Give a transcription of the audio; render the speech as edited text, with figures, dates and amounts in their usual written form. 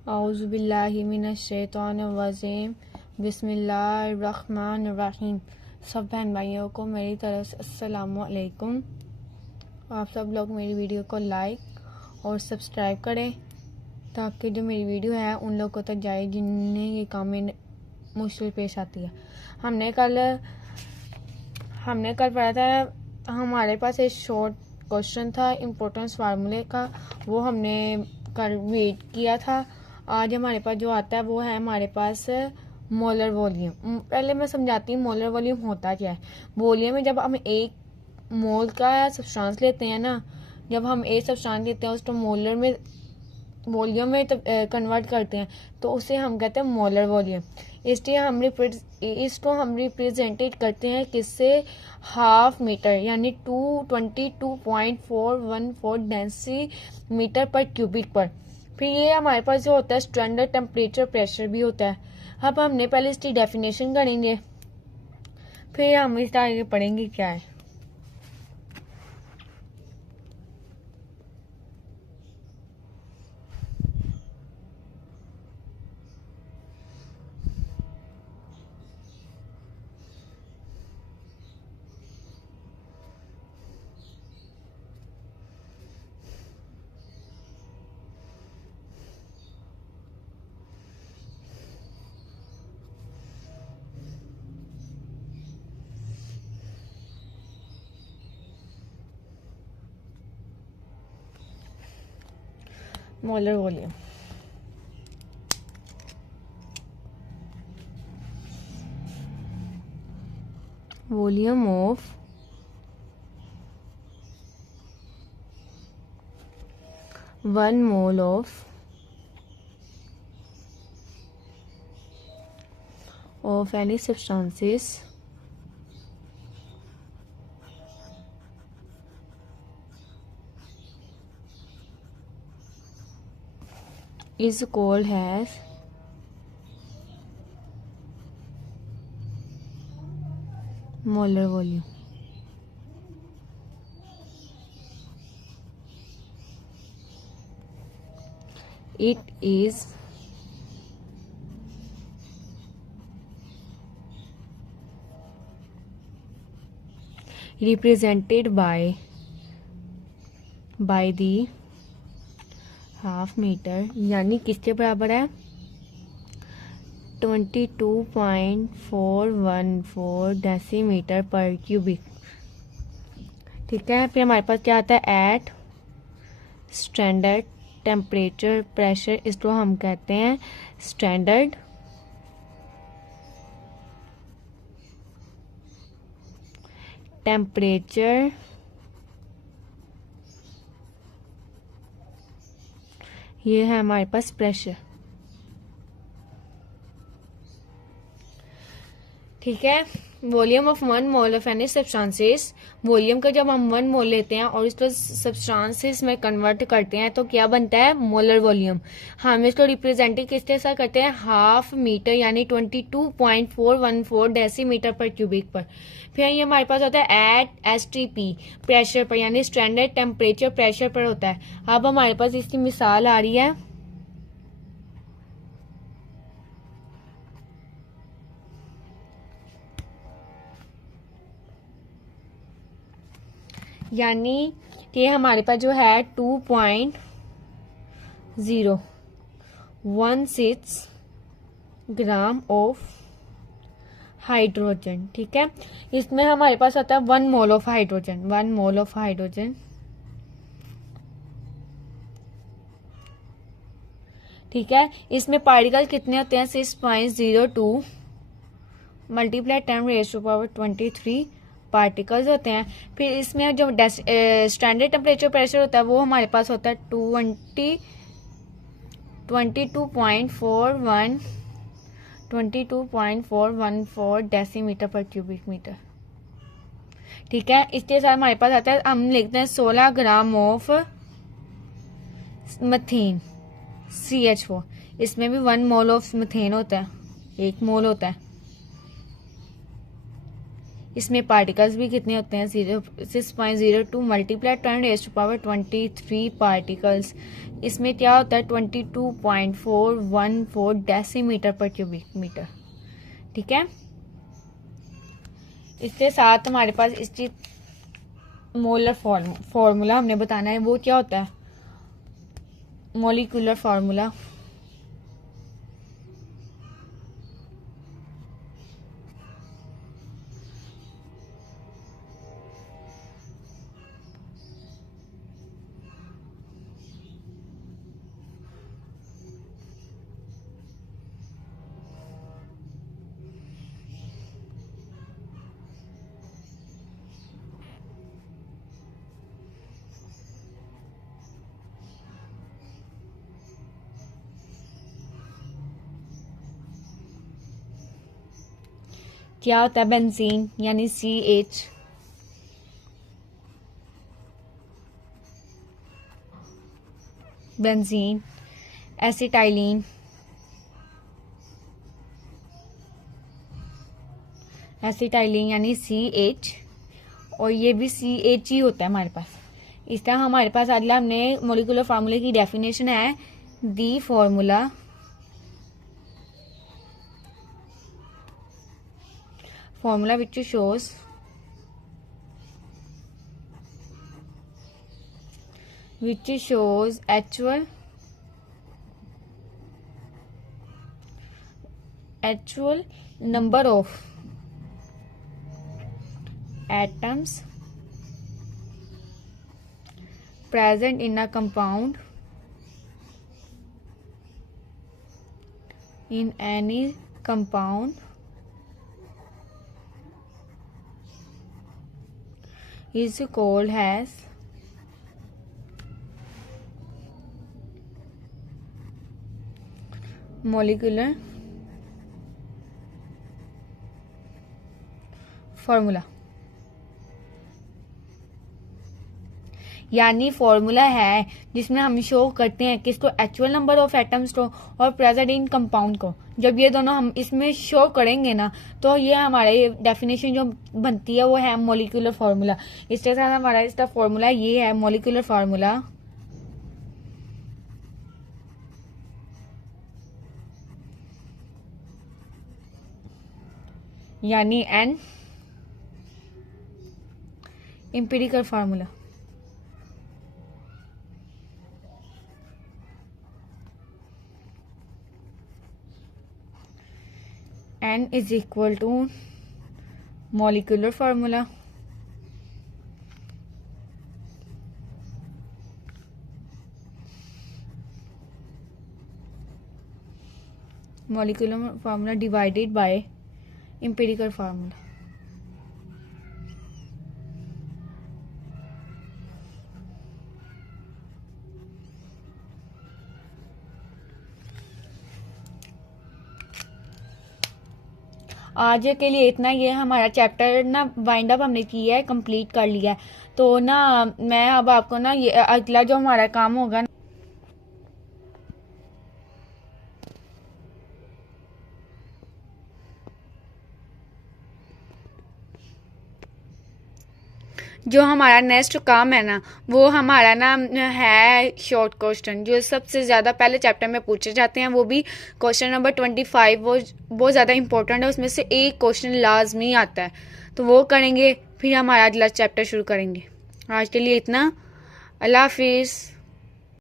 औज़ुबिल्लाहि मिनश्शैतानिर्रजीम बिस्मिल्लाहिर्रहमानिर्रहीम। सब बहन भाइयों को मेरी तरफ से अस्सलामु अलैकुम। आप सब लोग मेरी वीडियो को लाइक और सब्सक्राइब करें ताकि जो मेरी वीडियो है उन लोगों तक जाए जिन्हें ये काम में मुश्किल पेश आती है। हमने कल पढ़ा था, हमारे पास एक शॉर्ट क्वेश्चन था इम्पोर्टेंस फार्मूले का, वो हमने कल रीड किया था। आज हमारे पास जो आता है वो है हमारे पास मोलर वॉल्यूम। पहले मैं समझाती हूँ मोलर वॉल्यूम होता क्या है। वॉल्यूम में जब हम एक मोल का सब्सटेंस लेते हैं ना, जब हम एक सब्सटेंस लेते हैं उसको मोलर में वॉल्यूम में कन्वर्ट करते हैं तो उसे हम कहते हैं मोलर वॉल्यूम। इसको हम रिप्रेजेंटेड करते हैं किससे, हाफ मीटर यानी 222.414 डेसीमीटर पर क्यूबिक पर। फिर ये हमारे पास जो होता है स्टैंडर्ड टेम्परेचर प्रेशर भी होता है। अब हमने पहले इसकी डेफिनेशन करेंगे, फिर हम इसका आगे पढ़ेंगे क्या है। Molar volume, volume of one mole of any substances is called as molar volume. It is represented by the half meter, यानी किसके बराबर है 22.414 डेसीमीटर पर क्यूबिक। ठीक है, फिर हमारे पास क्या आता है, एट स्टैंडर्ड टेम्परेचर प्रेशर, इसको हम कहते हैं स्टैंडर्ड टेम्परेचर ये है हमारे पास प्रेशर। ठीक है, volume of one mole of any substances, volume का जब हम वन मोल लेते हैं और इसको सब्सटेंसेस में कन्वर्ट करते हैं तो क्या बनता है, मोलर वॉल्यूम। हम इसको रिप्रेजेंट किसके साथ करते हैं, हाफ मीटर यानी 22.414 डेसीमीटर पर क्यूबिक पर। फिर ये हमारे पास होता है एट STP प्रेशर पर, यानी स्टैंडर्ड टेम्परेचर प्रेशर पर होता है। अब हमारे पास इसकी मिसाल आ रही है, यानी कि हमारे पास जो है 2.016 ग्राम ऑफ हाइड्रोजन। ठीक है, इसमें हमारे पास आता है 1 mole of hydrogen, 1 mole of hydrogen. ठीक है, इसमें पार्टिकल कितने होते हैं, 6.02 मल्टीप्लाई 10⁻⁻23 पार्टिकल्स होते हैं। फिर इसमें जो स्टैंडर्ड टेम्परेचर प्रेशर होता है वो हमारे पास होता है 22.414 डेसीमीटर पर क्यूबिक मीटर। ठीक है, इसके साथ हमारे पास आता है, हम लिखते हैं 16 ग्राम ऑफ मथेन CH4। इसमें भी 1 मोल ऑफ मथेन होता है, 1 मोल होता है। इसमें पार्टिकल्स भी कितने होते हैं 6.02 मल्टीप्लाई 10⁻23 पार्टिकल्स। इसमें क्या होता है 22.414 डेसीमीटर पर क्यूबिक मीटर। ठीक है, इसके साथ हमारे पास इसकी मोलर फॉर्मूला हमने बताना है, वो क्या होता है मॉलिक्यूलर फार्मूला। क्या होता है बेंजीन यानी CH। बेंजीन, एसिटाइलिन, यानी CH, और ये भी CH ही होता है हमारे पास। इस तरह हमारे पास अगला हमने मोलिकुलर फार्मूले की डेफिनेशन है the formula which shows actual number of atoms present in a compound in any compound is called as molecular formula. यानी फॉर्मूला है जिसमें हम शो करते हैं किसको एक्चुअल नंबर ऑफ एटम्स को और प्रेजेंट इन कंपाउंड को। जब ये दोनों हम इसमें शो करेंगे ना तो ये हमारे डेफिनेशन जो बनती है वो है मॉलिक्यूलर फार्मूला। इसके साथ हमारा इसका फॉर्मूला ये है मॉलिक्यूलर फार्मूला यानी N empirical formula. N is equal to molecular formula divided by empirical formula। आज के लिए इतना, ये हमारा चैप्टर ना वाइंड अप हमने किया है, कंप्लीट कर लिया है। तो ना मैं अब आपको ना ये अगला जो हमारा काम होगा जो हमारा नेक्स्ट काम है ना वो हमारा ना है शॉर्ट क्वेश्चन जो सबसे ज़्यादा पहले चैप्टर में पूछे जाते हैं। वो भी क्वेश्चन नंबर 25 वो बहुत ज़्यादा इंपॉर्टेंट है, उसमें से एक क्वेश्चन लाजमी आता है। तो वो करेंगे, फिर हमारा अगला चैप्टर शुरू करेंगे। आज के लिए इतना, अल्लाह हाफिज़।